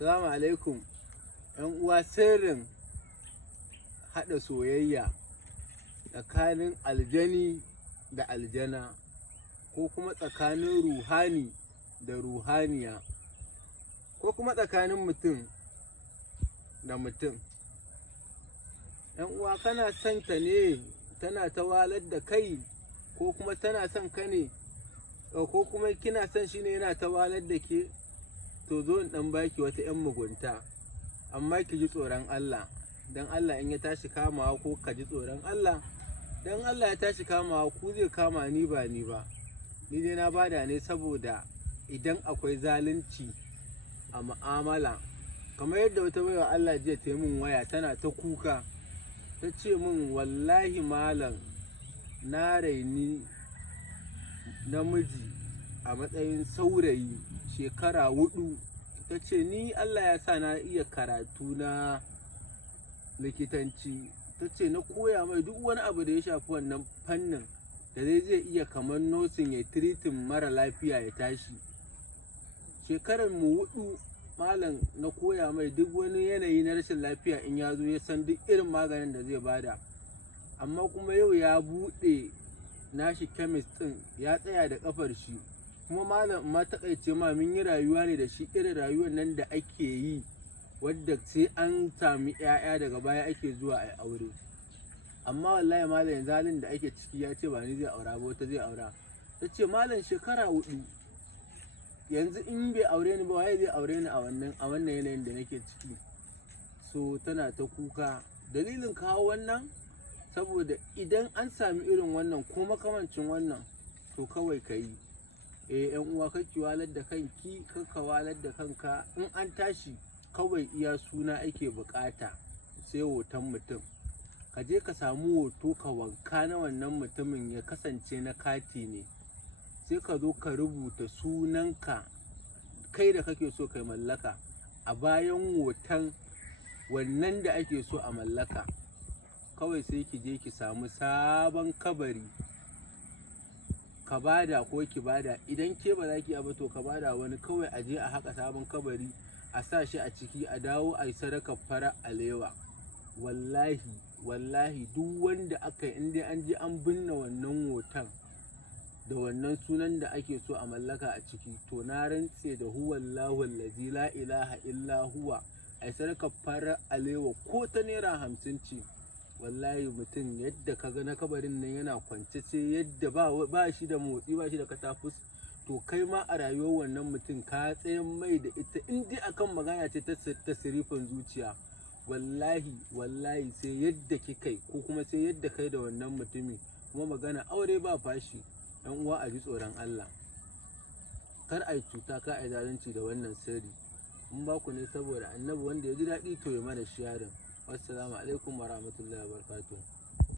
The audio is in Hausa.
Assalamu alaikum. ‘Yan uwa, sirrin haɗa soyayya tsakanin aljani da aljana, ko kuma tsakanin ruhani da ruhaniya, ko kuma tsakanin mutum da mutum. ‘Yan uwa, kana son ta ne tana ta walar da kai, ko kuma tana son ka ne, ko kuma kina son shi ne yana ta walar da ke? To zo in ɗan baki wata ‘yan mugunta, amma ki ji tsoron Allah. Don Allah in ya tashi kamawa, ko ka ji tsoron Allah, don Allah ya tashi kamawa, ku zai kama, ni ba ni ba. Ni dai na bada ne saboda idan akwai zalunci a mu'amala, kamar yadda wata baiwa Allah jiya ta yi min waya tana ta kuka, ta ce min wallahi malam, na raini namiji a matsayin saurayi shekara 4. Ta ce ni Allah ya sa na iya karatu na likitanci. Ta ce na koya mai duk wani abu da ya shafi wannan fannin, da zai iya kamar nosin ya tiritin mara lafiya ya tashi. Shekarar mu 4 malam, na koya mai duk wani yanayi na rashin lafiya, in ya zo ya san duk irin maganin da zai bada. Amma kuma yau ya buɗe nashi chemist ɗin, ya tsaya da ƙafar shi. Kuma malam, ma taƙaice ma, mun yi rayuwa ne da shi irin rayuwar nan da ake yi, wadda sai an sami 'ya'ya daga baya ake zuwa a yi aure. Amma wallahi malam, yanzu halin da ake ciki ya ce ba ni zai aura ba, wata zai aura. Ta ce malam, shekara 4 yanzu in bai aure ni ba, waye zai aure ni a wannan yanayin da nake ciki? So tana ta kuka. Dalilin kawo wannan, saboda idan an sami irin wannan ko makamancin wannan, to kawai ka yi. ‘Yan uwa, kake walar da kanki, kakka walar da kanka. In an tashi, kawai iya suna ake bukata, sai hoton mutum. Ka je ka samu hoto ka wanka na wannan mutumin, ya kasance na kati ne. Sai ka zo ka rubuta sunanka, kai da kake so kai mallaka, a bayan hoton wannan da ake so a mallaka. Kawai sai ki je ki samu sabon kabari, ka bada ko ki bada. Idan ke ba za ki ba, to ka bada wani, kawai a je a haƙa sabon kabari, a sa shi a ciki, a dawo a yi sadakar farar alewa. Wallahi duk wanda aka yi, in dai an je an binne wannan hoton da wannan sunan da ake so a mallaka a ciki, to na rantse da huwallahu allazi la ilaha illa huwa, a yi sadakar farar alewa ko ta naira 50 ce. Wallahi mutum yadda ka ga na kabarin nan yana kwance, sai yadda ba shi da motsi, ba shi da katafus, to kai ma a rayuwar wannan mutum ka tsayan mai da ita, in dai akan magana ce ta sirifin zuciya. Wallahi sai yadda kikai, ko kuma sai yadda kai da wannan mutumi. Kuma magana aure ba fashi. ‘Yan uwa, a ji tsoron Allah, kar a yi cuta, ka a yi zalunci da wannan sirri. Mun ba ku ne saboda annabi, wanda ya ji daɗi to ya mana sharing. Wassalamu alaikum warahmatullahi wabarakatuh.